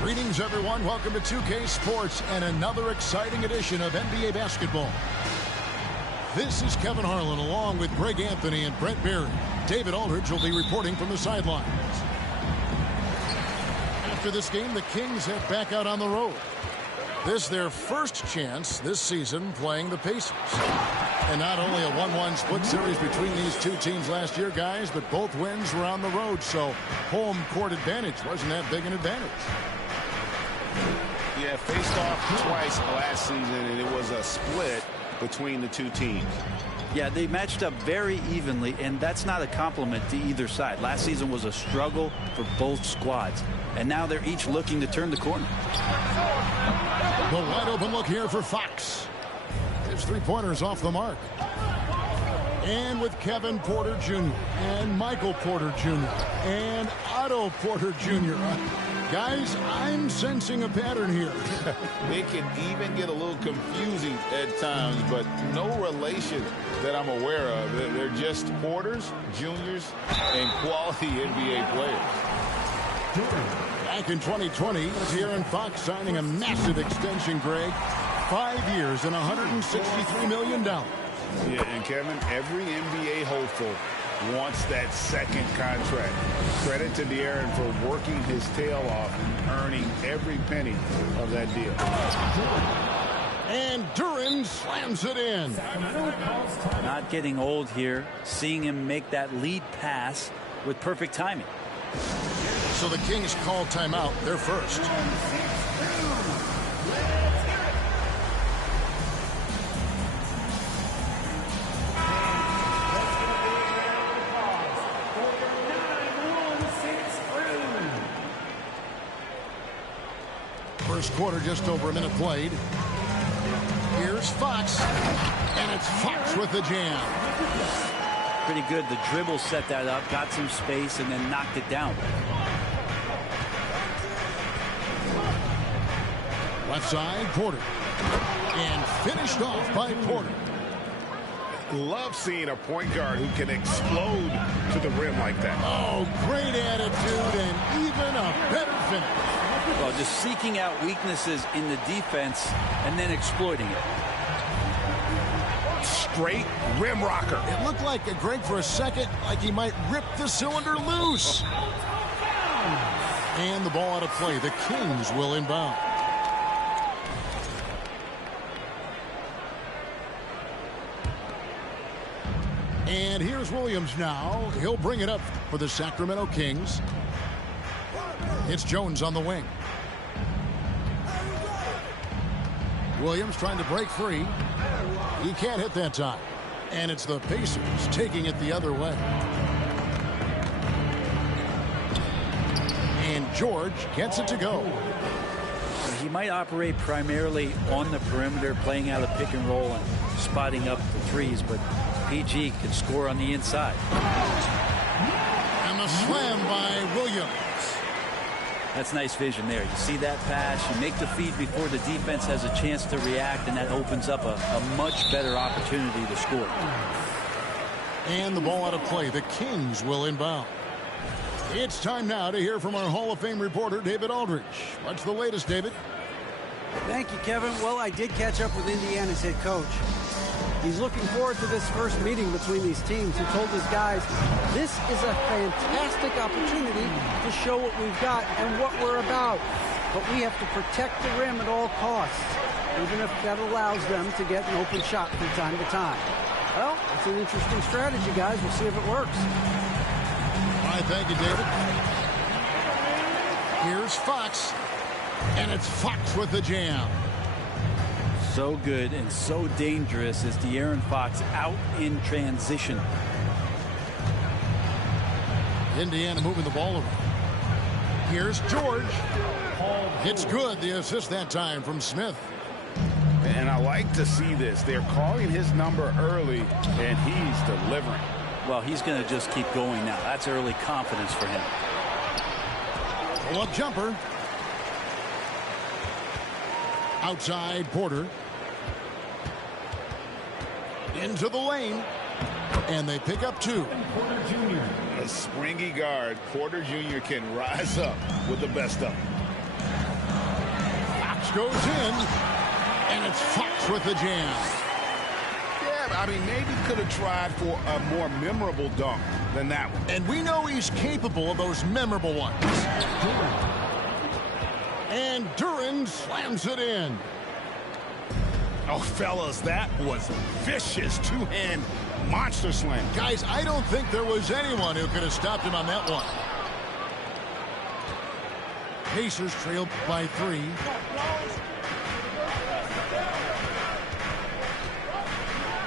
Greetings, everyone. Welcome to 2K Sports and another exciting edition of NBA basketball. This is Kevin Harlan along with Greg Anthony and Brent Berry. David Aldridge will be reporting from the sidelines. After this game, the Kings head back out on the road. This their first chance this season playing the Pacers. And not only a 1-1 split series between these two teams last year, guys, but both wins were on the road, so home court advantage wasn't that big an advantage. Yeah, faced off twice last season, and it was a split between the two teams. Yeah, they matched up very evenly, and that's not a compliment to either side. Last season was a struggle for both squads, and now they're each looking to turn the corner. The wide open look here for Fox. His three-pointers off the mark. And with Kevin Porter Jr. and Michael Porter Jr. and Otto Porter Jr. Guys, I'm sensing a pattern here. It can even get a little confusing at times, but no relation that I'm aware of. They're just Porters, Juniors, and quality NBA players. Back in 2020, De'Aaron Fox signing a massive extension, Greg. 5 years and $163 million. Yeah, and Kevin, every NBA hopeful wants that second contract. Credit to De'Aaron for working his tail off and earning every penny of that deal. And Duren slams it in. Not getting old here. Seeing him make that lead pass with perfect timing. So the Kings call timeout. They're first. First quarter, just over a minute played. Here's Fox, and it's Fox with the jam. Pretty good. The dribble set that up, got some space, and then knocked it down. Left side, Porter. And finished off by Porter. Love seeing a point guard who can explode to the rim like that. Oh, great attitude and even a better finish. Well, just seeking out weaknesses in the defense and then exploiting it. Straight rim rocker. It looked like, Greg, for a second, like he might rip the cylinder loose. And the ball out of play. The Kings will inbound. And here's Williams now. He'll bring it up for the Sacramento Kings. It's Jones on the wing. Williams trying to break free. He can't hit that time. And it's the Pacers taking it the other way. And George gets it to go. He might operate primarily on the perimeter, playing out a pick and roll and spotting up the threes, but PG can score on the inside. And the slam by Williams. That's nice vision there. You see that pass, you make the feed before the defense has a chance to react, and that opens up a much better opportunity to score. And the ball out of play. The Kings will inbound. It's time now to hear from our Hall of Fame reporter, David Aldridge. What's the latest, David? Thank you, Kevin. Well, I did catch up with Indiana's head coach. He's looking forward to this first meeting between these teams. He told his guys, this is a fantastic opportunity to show what we've got and what we're about. But we have to protect the rim at all costs, even if that allows them to get an open shot from time to time. Well, it's an interesting strategy, guys. We'll see if it works. All right, thank you, David. Here's Fox, and it's Fox with the jam. So good and so dangerous is De'Aaron Fox out in transition. Indiana moving the ball around. Here's George. It's good. The assist that time from Smith. And I like to see this. They're calling his number early, and he's delivering. Well, he's going to just keep going now. That's early confidence for him. Pull-up jumper. Outside Porter. Into the lane. And they pick up two. A springy guard, Porter Jr. can rise up with the best of them. Fox goes in, and it's Fox with the jam. Yeah, I mean, maybe could have tried for a more memorable dunk than that one. And we know he's capable of those memorable ones. And Duren slams it in. Oh, fellas, that was vicious two-hand monster slam. Guys, I don't think there was anyone who could have stopped him on that one. Pacers trailed by 3.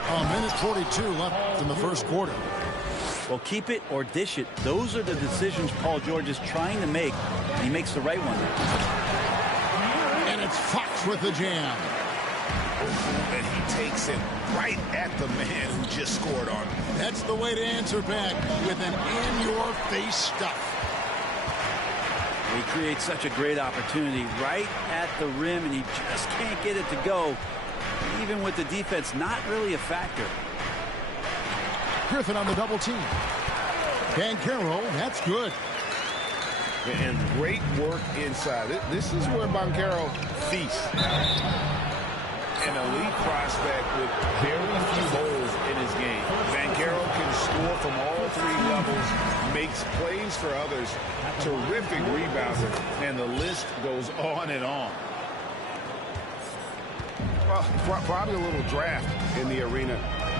A minute 42 left in the first quarter. Well, keep it or dish it. Those are the decisions Paul George is trying to make, and he makes the right one. And it's Fox with the jam. And he takes it right at the man who just scored on him. That's the way to answer back, with an in-your-face stuff. He creates such a great opportunity right at the rim, and he just can't get it to go, even with the defense not really a factor. Griffin on the double team. Banchero, that's good. And great work inside. This is where Banchero feasts. An elite prospect with very few holes in his game. Banchero can score from all 3 levels, makes plays for others, terrific rebounder, and the list goes on and on. Well, probably a little draft in the arena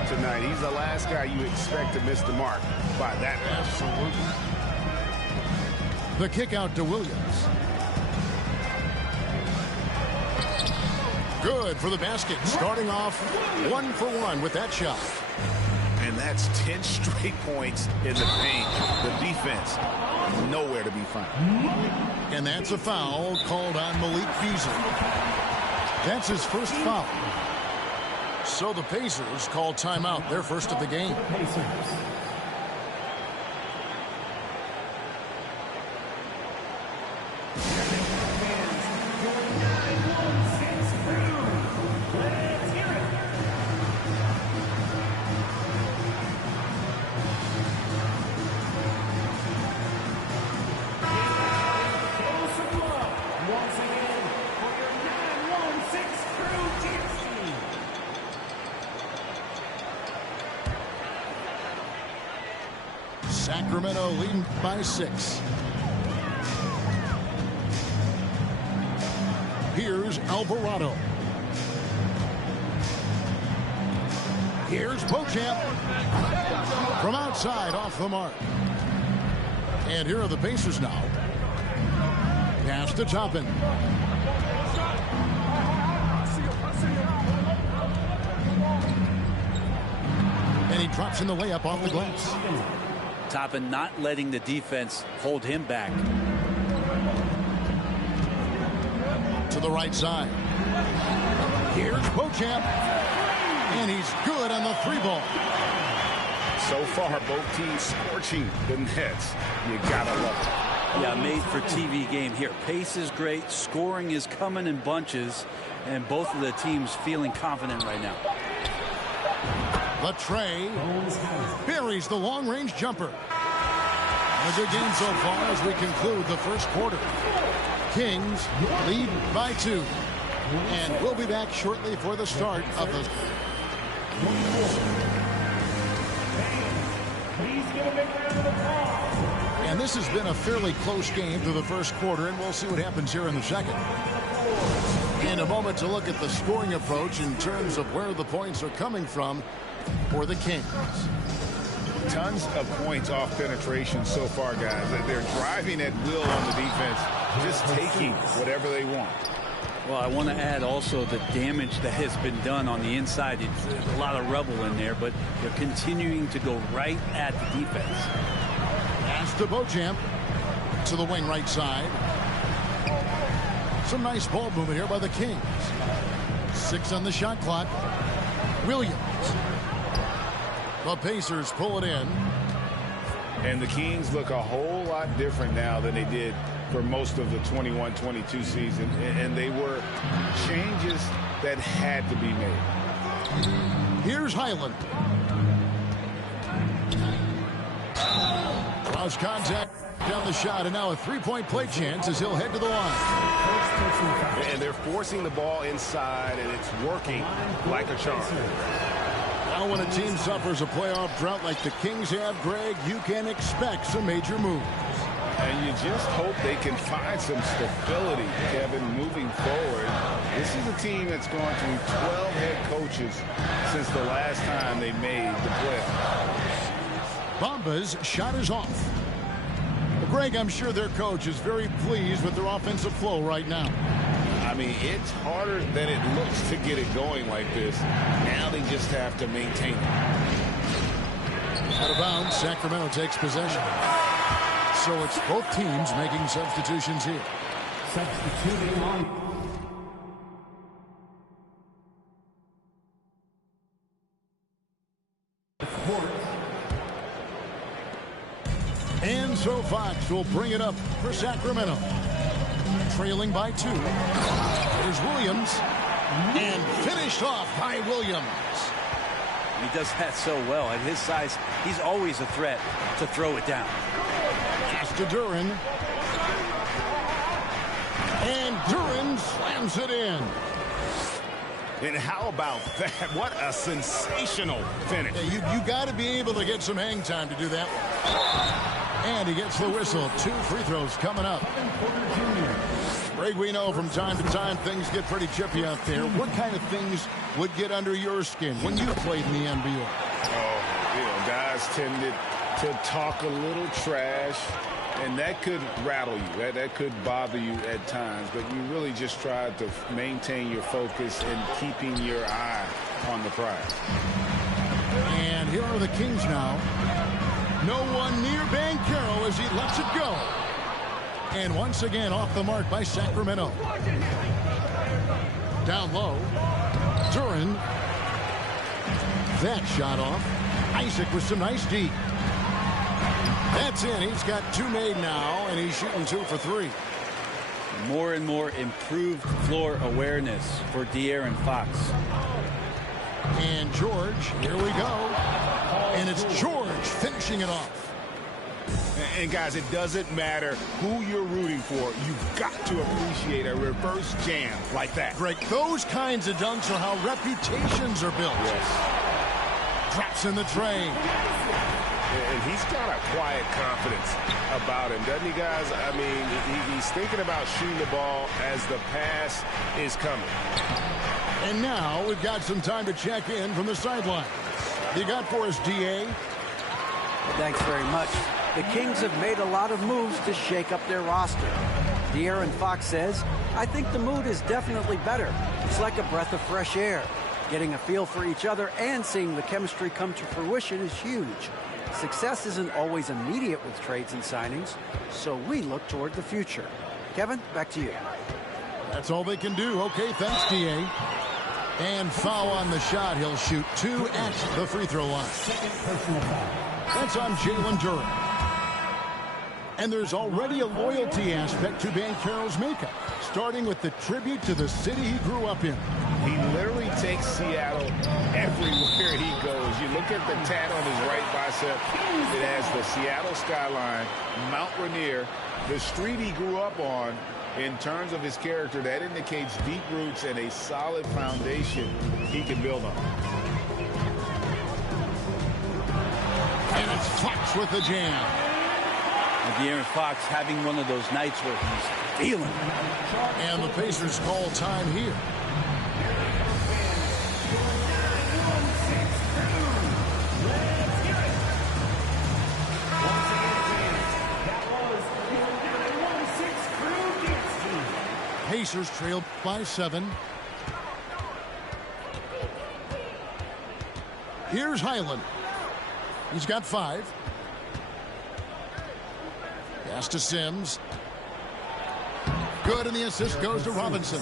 tonight. He's the last guy you expect to miss the mark by that. Absolutely. The kick out to Williams. Good for the basket. Starting off 1 for 1 with that shot. And that's 10 straight points in the paint. The defense, nowhere to be found. And that's a foul called on Malik Beasley. That's his first foul. So the Pacers call timeout, their first of the game. Sacramento leading by 6. Here's Alvarado. Here's Beauchamp. From outside, off the mark. And here are the Pacers now. Pass to Toppin. And he drops in the layup off the glass. Toppin not letting the defense hold him back. To the right side. Here's Beauchamp. And he's good on the 3-ball. So far, both teams scorching the nets. You gotta love it. Yeah, made for TV game here. Pace is great. Scoring is coming in bunches. And both of the teams feeling confident right now. Latrey buries the long-range jumper. A good game so far as we conclude the first quarter. Kings lead by 2. And we'll be back shortly for the start of the... And this has been a fairly close game through the first quarter, and we'll see what happens here in the second. In a moment to look at the scoring approach in terms of where the points are coming from for the Kings. Tons of points off penetration so far, guys. They're driving at will on the defense, just taking whatever they want. Well, I want to add also the damage that has been done on the inside. It's a lot of rubble in there, but they're continuing to go right at the defense. Pass to Beauchamp to the wing right side. Some nice ball movement here by the Kings. 6 on the shot clock. Williams. The Pacers pull it in. And the Kings look a whole lot different now than they did for most of the 21-22 season. And they were changes that had to be made. Here's Highland. Lost contact down the shot, and now a three-point play chance as he'll head to the line. And they're forcing the ball inside, and it's working like a charm. Now when a team suffers a playoff drought like the Kings have, Greg, you can expect some major moves. And you just hope they can find some stability, Kevin, moving forward. This is a team that's gone through 12 head coaches since the last time they made the playoffs. Bamba's shot is off. Well, Greg, I'm sure their coach is very pleased with their offensive flow right now. I mean, it's harder than it looks to get it going like this. Now they just have to maintain it. Out of bounds, Sacramento takes possession. So it's both teams making substitutions here. Substituting on. And so Fox will bring it up for Sacramento. Trailing by 2. There's Williams. And finished off by Williams. He does that so well. At his size, he's always a threat to throw it down. Pass to Duren. And Duren slams it in. And how about that? What a sensational finish. Yeah, you got to be able to get some hang time to do that one. And he gets the whistle. 2 free throws coming up. Greg, we know from time to time things get pretty chippy out there. What kind of things would get under your skin when you played in the NBA? Oh, guys tended to talk a little trash, and that could rattle you. That could bother you at times, but you really just tried to maintain your focus and keeping your eye on the prize. And here are the Kings now. No one near Banchero as he lets it go. And once again off the mark by Sacramento. Down low. Duren. That shot off. Isaac with some nice D. That's in. He's got 2 made now, and he's shooting 2 for 3. More and more improved floor awareness for De'Aaron Fox. And George, here we go. And it's George finishing it off. And guys, it doesn't matter who you're rooting for. You've got to appreciate a reverse jam like that. Greg, those kinds of dunks are how reputations are built. Yes. Drops in the tray. And he's got a quiet confidence about him, doesn't he, guys? I mean, he's thinking about shooting the ball as the pass is coming. And now we've got some time to check in from the sideline. You got for us, D.A.? Thanks very much. The Kings have made a lot of moves to shake up their roster. De'Aaron Fox says, I think the mood is definitely better. It's like a breath of fresh air. Getting a feel for each other and seeing the chemistry come to fruition is huge. Success isn't always immediate with trades and signings, so we look toward the future. Kevin, back to you. That's all they can do. Okay, thanks, D.A. And foul on the shot. He'll shoot 2 at the free throw line. That's on Jalen Duren. And there's already a loyalty aspect to Banchero's makeup, starting with the tribute to the city he grew up in. He literally takes Seattle everywhere he goes. You look at the tat on his right bicep. It has the Seattle skyline, Mount Rainier, the street he grew up on. In terms of his character, that indicates deep roots and a solid foundation he can build on. And it's Fox with the jam. And De'Aaron Fox having one of those nights where he's feeling it. And the Pacers call time here. Pacers trailed by 7. Here's Highland. He's got 5. Pass to Sims. Good, and the assist goes to Robinson.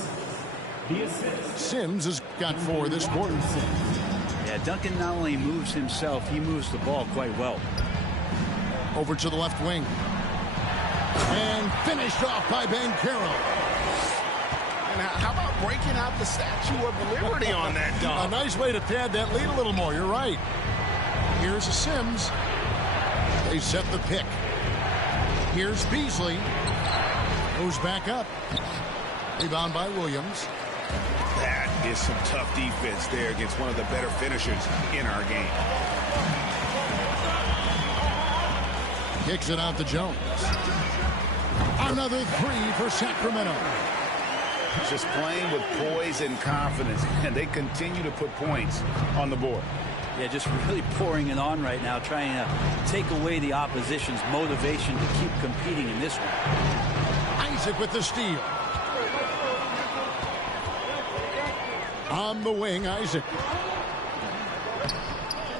Sims has got 4 this quarter. Yeah, Duncan not only moves himself, he moves the ball quite well. Over to the left wing. And finished off by Banchero. And how about breaking out the Statue of Liberty on that dunk? A nice way to pad that lead a little more. You're right. Here's a Sims. They set the pick. Here's Beasley. Goes back up. Rebound by Williams. That is some tough defense there against one of the better finishers in our game. Kicks it out to Jones. Another three for Sacramento. Just playing with poise and confidence, and they continue to put points on the board. Yeah, just really pouring it on right now, trying to take away the opposition's motivation to keep competing in this one. Isaac with the steal. On the wing, Isaac.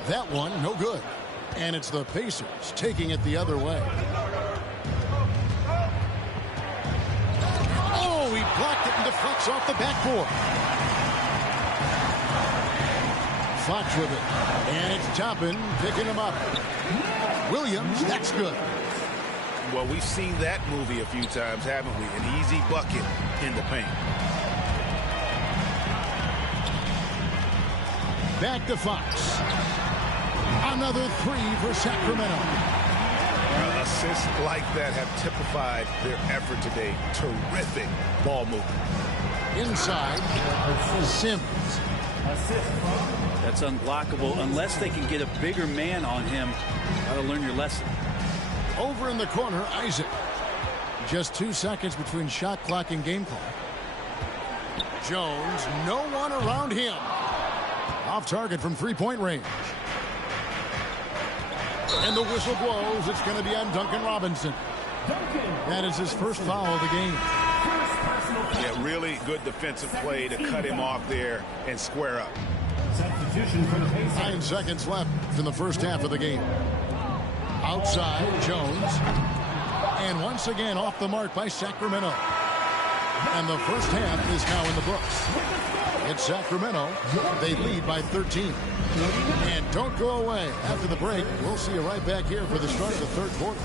That one, no good. And it's the Pacers taking it the other way. Oh, he blocked it and deflects off the backboard. Fox with it. And it's Toppin picking him up. Williams, that's good. Well, we've seen that movie a few times, haven't we? An easy bucket in the paint. Back to Fox. Another three for Sacramento. Assists like that have typified their effort today. Terrific ball movement. Inside, Sims. That's unblockable unless they can get a bigger man on him. Gotta learn your lesson. Over in the corner, Isaac. Just 2 seconds between shot clock and game clock. Jones, no one around him. Off target from three-point range. And the whistle blows. It's going to be on Duncan Robinson. That is his first foul of the game. Yeah, really good defensive play to cut him off there and square up. Substitution for the Pacers. 9 seconds left in the first half of the game. Outside, Jones. And once again off the mark by Sacramento. And the first half is now in the books. It's Sacramento. They lead by 13. And don't go away. After the break, we'll see you right back here for the start of the third quarter.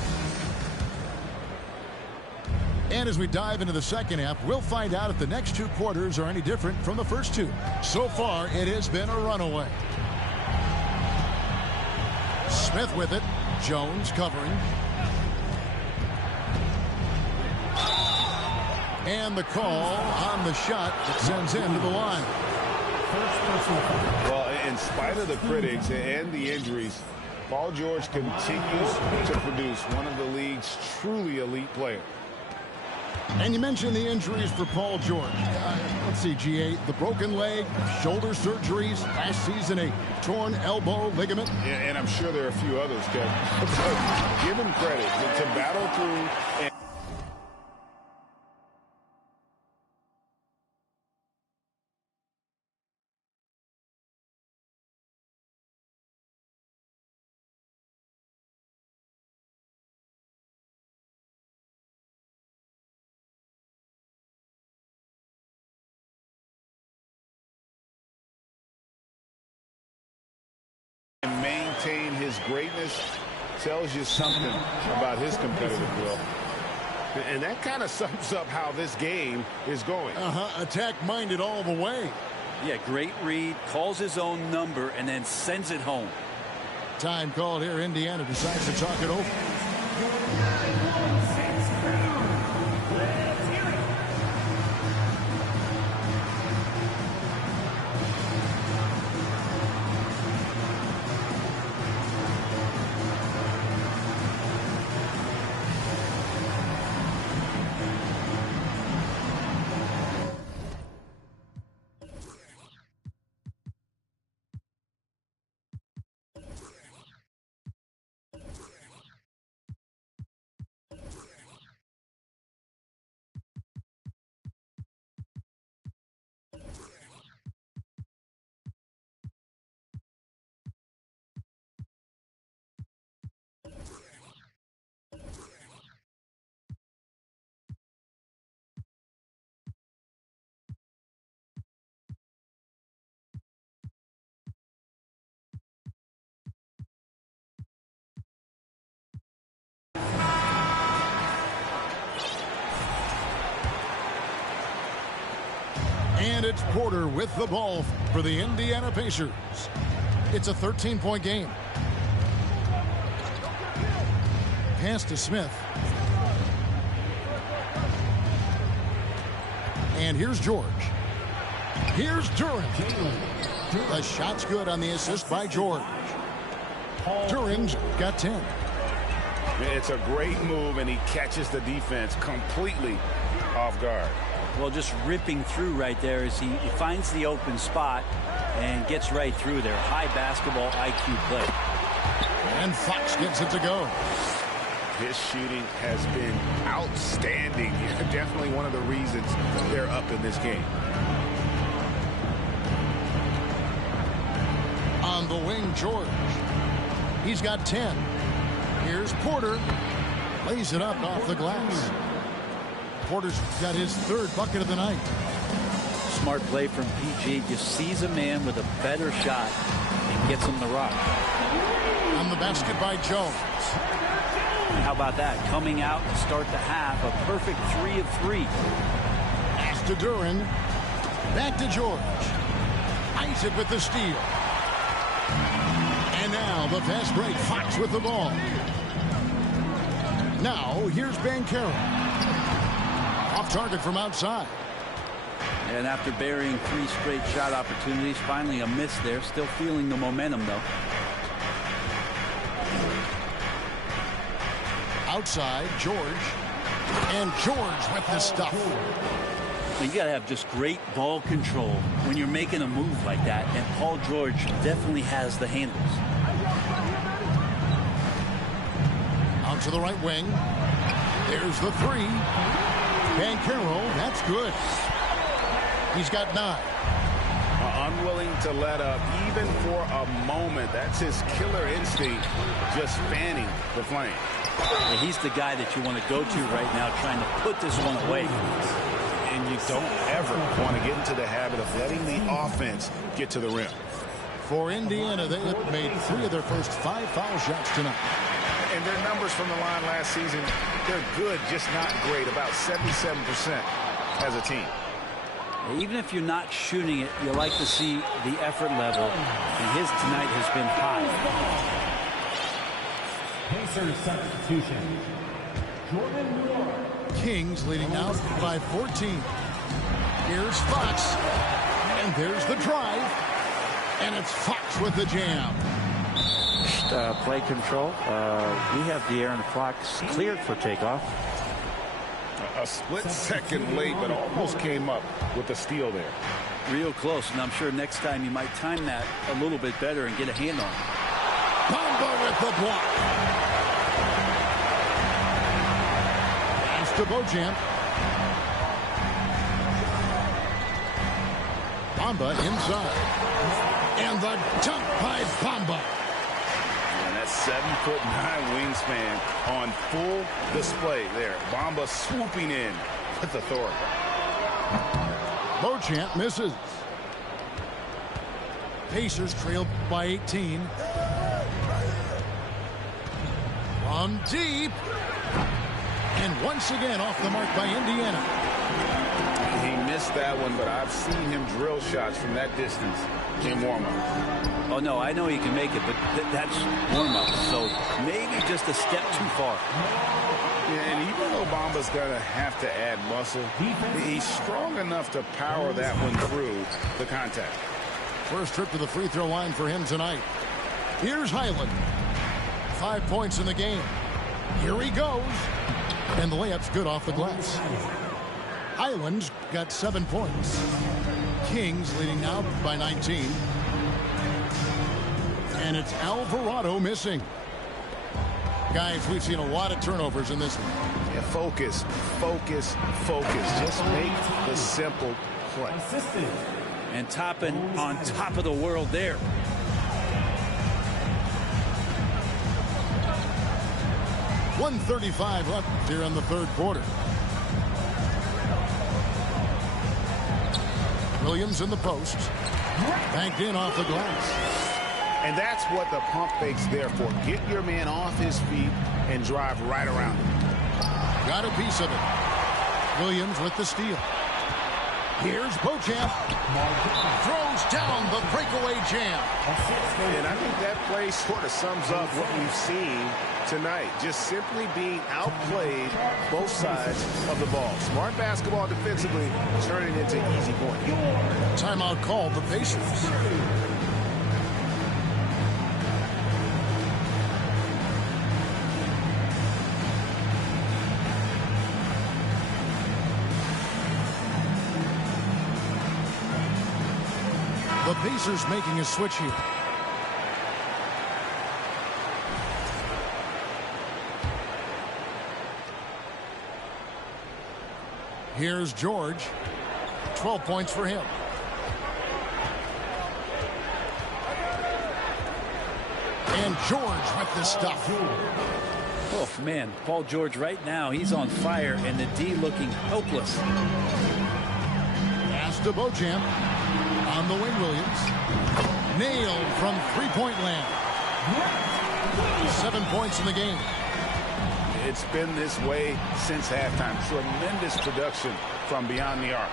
And as we dive into the second half, we'll find out if the next 2 quarters are any different from the first 2. So far, it has been a runaway. Smith with it. Jones covering. And the call on the shot that sends him to the line. Well, in spite of the critics and the injuries, Paul George continues to produce one of the league's truly elite players. And you mentioned the injuries for Paul George. Let's see, GA, the broken leg, shoulder surgeries, last season a torn elbow ligament. And I'm sure there are a few others, Kevin. But give him credit to battle through. And maintain his greatness tells you something about his competitive will. And that kind of sums up how this game is going. Attack-minded all the way. Yeah, great read, calls his own number, and then sends it home. Time called here. Indiana decides to talk it over. And it's Porter with the ball for the Indiana Pacers. It's a 13-point game. Pass to Smith. And here's George. Here's Duren. The shot's good on the assist by George. Duren's got 10. It's a great move, and he catches the defense completely off guard. Well, just ripping through right there as he finds the open spot and gets right through there. High basketball IQ play. And Fox gets it to go. His shooting has been outstanding. Definitely one of the reasons they're up in this game. On the wing, George. He's got 10. Here's Porter. Lays it up off the glass. Porter's got his 3rd bucket of the night. Smart play from PG. Just sees a man with a better shot and gets him the rock. On the basket by Jones. How about that? Coming out to start the half, a perfect 3 of 3. Pass to Duren. Back to George. Isaac with the steal. And now the fast break. Fox with the ball. Now here's Banchero. Off target from outside. And after burying 3 straight shot opportunities, finally a miss there. Still feeling the momentum, though. Outside, George. And George with the stuff. You got to have just great ball control when you're making a move like that. And Paul George definitely has the handles. Out to the right wing. There's the 3. Banchero, that's good. He's got 9. Unwilling to let up even for a moment. That's his killer instinct, just fanning the flame. And he's the guy that you want to go to right now, trying to put this one away. And you don't ever want to get into the habit of letting the offense get to the rim. For Indiana, they have made 3 of their first 5 foul shots tonight. And their numbers from the line last season, they're good, just not great, about 77% as a team. Even if you're not shooting it, you like to see the effort level, and his tonight has been high. Pacers substitution. Jordan Moore. Kings leading now by 14. Here's Fox. And there's the drive. And it's Fox with the jam. Play control. We have De'Aaron Fox cleared for takeoff. A split second late, but almost came up with the steal there. Real close, and I'm sure next time you might time that a little bit better and get a hand on it. Bamba with the block. Pass to Beauchamp. Bamba inside. And the dunk by Bamba. And that 7'9" wingspan on full display there. Bamba swooping in with authority. Beauchamp misses. Pacers trail by 18. From deep. And once again off the mark by Indiana. He missed that one, but I've seen him drill shots from that distance in warm-up. Oh, no, I know he can make it, but that's warm-up, so maybe just a step too far. Yeah, and even though Bamba's going to have to add muscle, he's strong enough to power that one through the contact. First trip to the free throw line for him tonight. Here's Highland. 5 points in the game. Here he goes. And the layup's good off the glass. Highland's got 7 points. Kings leading now by 19. And it's Alvarado missing. Guys, we've seen a lot of turnovers in this one. Yeah, focus, focus, focus. Just make the simple play. Assistant. And Toppin on top of the world there. .135 left here in the third quarter. Williams in the post. Banked in off the glass. And that's what the pump fake's there for. Get your man off his feet and drive right around him. Got a piece of it. Williams with the steal. Here's Beauchamp. Throws down the breakaway jam. And I think that play sort of sums up what we've seen tonight. Just simply being outplayed both sides of the ball. Smart basketball defensively, turning into easy points. Timeout called the Pacers. The Pacers making a switch here. Here's George. 12 points for him. And George with the stuff. Oh, man. Paul George right now, he's on fire, and the D looking hopeless. Pass to Beauchamp. On the wing, Williams. Nailed from three-point land. 7 points in the game. It's been this way since halftime. Tremendous production from beyond the arc.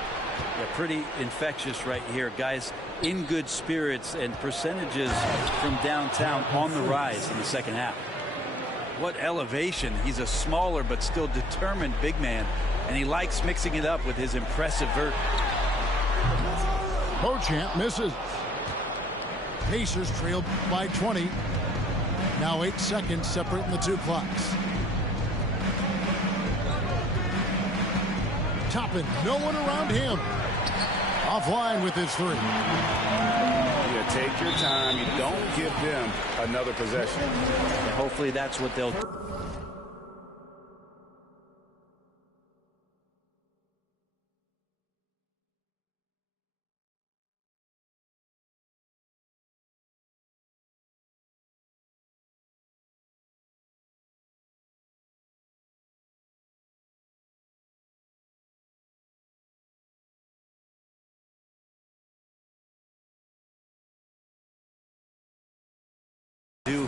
Yeah, pretty infectious right here. Guys in good spirits, and percentages from downtown on the rise in the second half. What elevation. He's a smaller but still determined big man, and he likes mixing it up with his impressive vert. Beauchamp misses. Pacers trail by 20. Now 8 seconds separating the two clocks. Toppin, no one around him. Offline with his three. You take your time. You don't give them another possession. And hopefully that's what they'll do.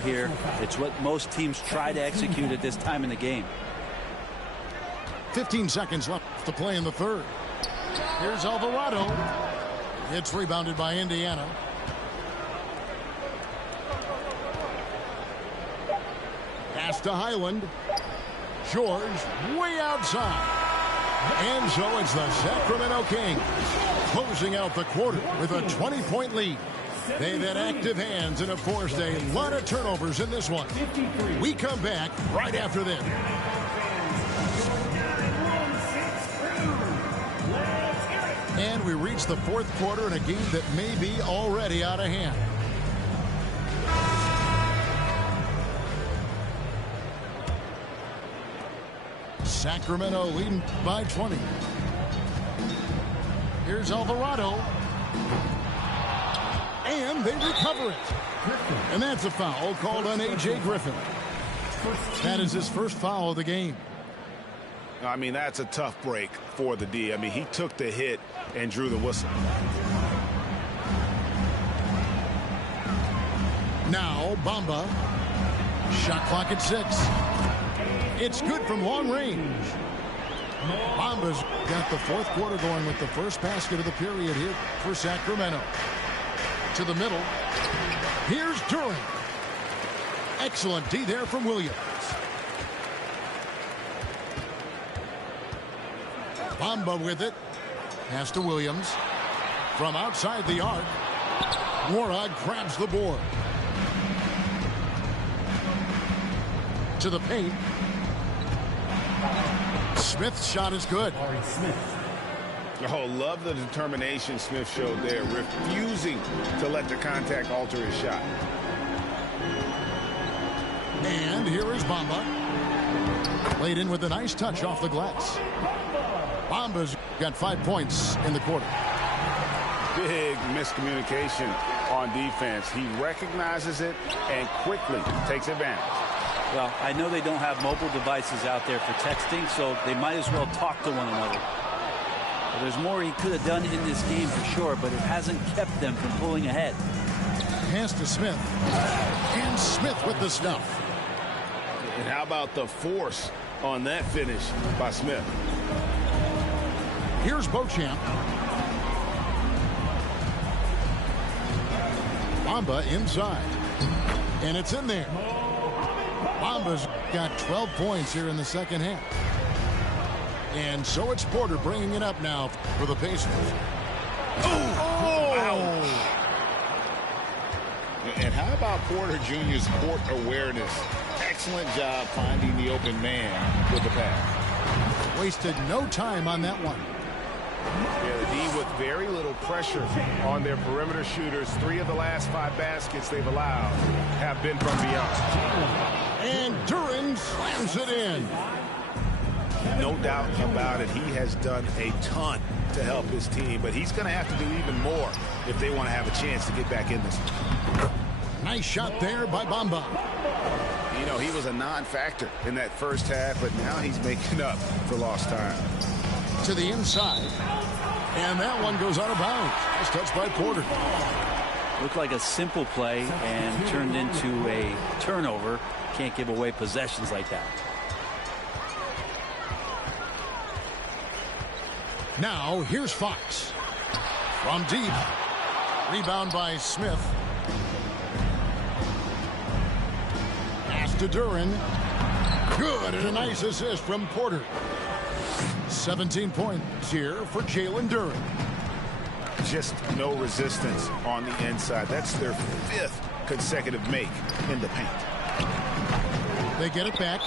Here. It's what most teams try to execute at this time in the game. 15 seconds left to play in the third. Here's Alvarado. It's rebounded by Indiana. Pass to Highland. George way outside. And so it's the Sacramento Kings closing out the quarter with a 20-point lead. They've had active hands and have forced a lot of turnovers in this one. We come back right after this. And we reach the fourth quarter in a game that may be already out of hand. Sacramento leading by 20. Here's Alvarado. And they recover it. And that's a foul called on A.J. Griffin. That is his first foul of the game. I mean, that's a tough break for the D. I mean, he took the hit and drew the whistle. Now, Bamba. Shot clock at 6. It's good from long range. Bamba's got the fourth quarter going with the first basket of the period here for Sacramento. To the middle. Here's Durant. Excellent D there from Williams. Bamba with it. Pass to Williams. From outside the arc. Warrod grabs the board. To the paint. Smith's shot is good. Oh, love the determination Smith showed there, refusing to let the contact alter his shot. And here is Bamba. Laid in with a nice touch off the glass. Bamba's got 5 points in the quarter. Big miscommunication on defense. He recognizes it and quickly takes advantage. Well, I know they don't have mobile devices out there for texting, so they might as well talk to one another. Well, there's more he could have done in this game for sure, but it hasn't kept them from pulling ahead. Pass to Smith. And Smith with the stuff. And how about the force on that finish by Smith? Here's Beauchamp. Bamba inside. And it's in there. Bamba's got 12 points here in the second half. And so it's Porter bringing it up now for the Pacers. Oh! And how about Porter Jr.'s court awareness? Excellent job finding the open man with the pass. Wasted no time on that one. Yeah, the D with very little pressure on their perimeter shooters. 3 of the last 5 baskets they've allowed have been from beyond. And Duren slams it in. No doubt about it. He has done a ton to help his team, but he's going to have to do even more if they want to have a chance to get back in this. Nice shot there by Bamba. You know, he was a non-factor in that first half, but now he's making up for lost time. To the inside. And that one goes out of bounds. Just touched by Porter. Looked like a simple play and turned into a turnover. Can't give away possessions like that. Now here's Fox. From deep. Rebound by Smith. Pass to Duren. Good, and a nice assist from Porter. 17 points here for Jalen Duren. Just no resistance on the inside. That's their 5th consecutive make in the paint. They get it back.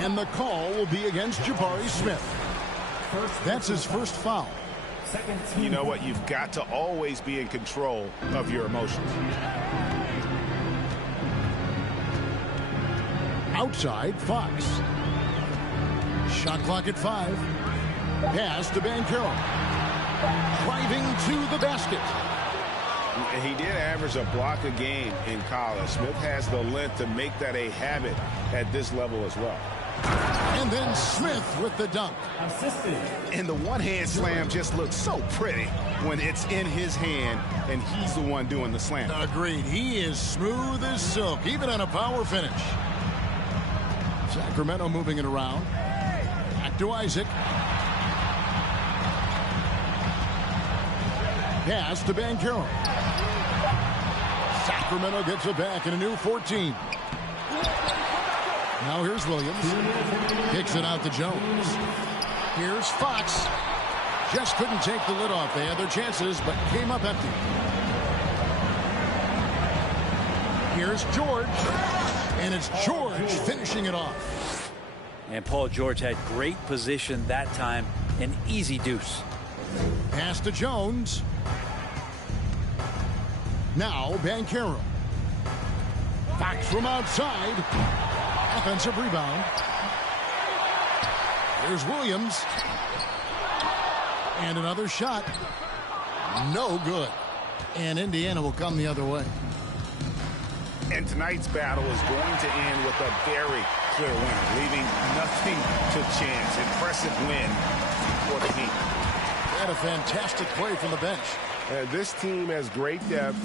And the call will be against Jabari Smith. That's his first foul. You know what? You've got to always be in control of your emotions. Outside, Fox. Shot clock at 5. Pass to Banchero. Driving to the basket. He did average a block a game in college. Smith has the length to make that a habit at this level as well. And then Smith with the dunk. And the one-hand slam just looks so pretty when it's in his hand and he's the one doing the slam. Agreed. He is smooth as silk, even on a power finish. Sacramento moving it around. Back to Isaac. Pass to Banchero. Sacramento gets it back in a new 14. Now here's Williams. Kicks it out to Jones. Here's Fox. Just couldn't take the lid off. They had their chances, but came up empty. Here's George. And it's George finishing it off. And Paul George had great position that time. An easy deuce. Pass to Jones. Now Banchero. Fox from outside. Offensive rebound. There's Williams. And another shot. No good. And Indiana will come the other way. And tonight's battle is going to end with a very clear winner, leaving nothing to chance. Impressive win for the team. And a fantastic play from the bench. This team has great depth,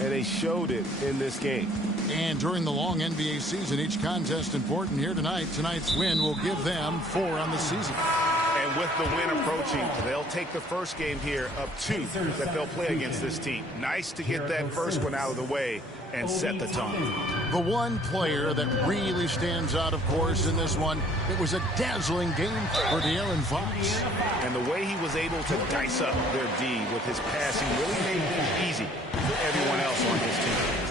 and they showed it in this game. And during the long NBA season, each contest important here tonight. Tonight's win will give them 4 on the season. And with the win approaching, they'll take the first game here of 2 that they'll play against this team. Nice to get that first one out of the way and set the tone. The one player that really stands out, of course, in this one, it was a dazzling game for De'Aaron Fox. And the way he was able to dice up their D with his passing really made things easy for everyone else on his team.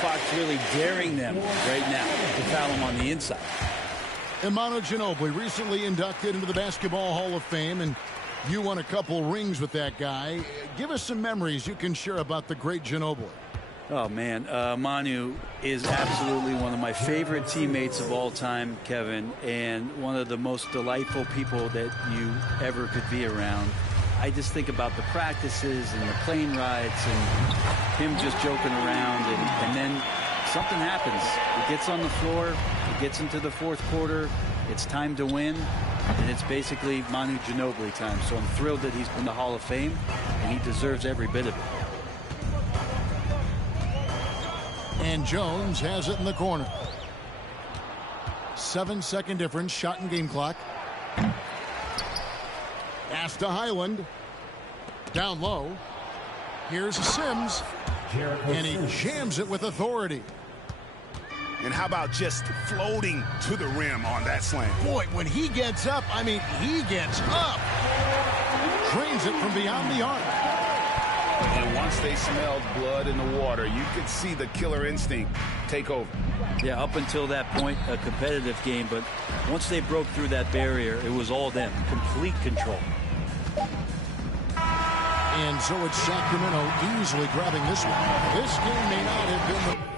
Fox really daring them right now to foul him on the inside. Manu Ginobili recently inducted into the Basketball Hall of Fame, and you won a couple rings with that guy. Give us some memories you can share about the great Ginobili. Oh, man. Manu is absolutely one of my favorite teammates of all time, Kevin, and one of the most delightful people that you ever could be around. I just think about the practices and the plane rides and him just joking around, and then something happens. He gets on the floor, he gets into the fourth quarter, it's time to win, and it's basically Manu Ginobili time. So I'm thrilled that he's in the Hall of Fame, and he deserves every bit of it. And Jones has it in the corner. 7-second difference, shot and game clock. Pass to Highland. Down low. Here's Sims. Jericho And he Sims. jams it with authority. And how about just floating to the rim on that slam? Boy, when he gets up, I mean, he gets up. Drains it from beyond the arc. And once they smelled blood in the water, you could see the killer instinct take over. Yeah, up until that point, a competitive game, but once they broke through that barrier, it was all them. Complete control. And so it's Sacramento easily grabbing this one. This game may not have been the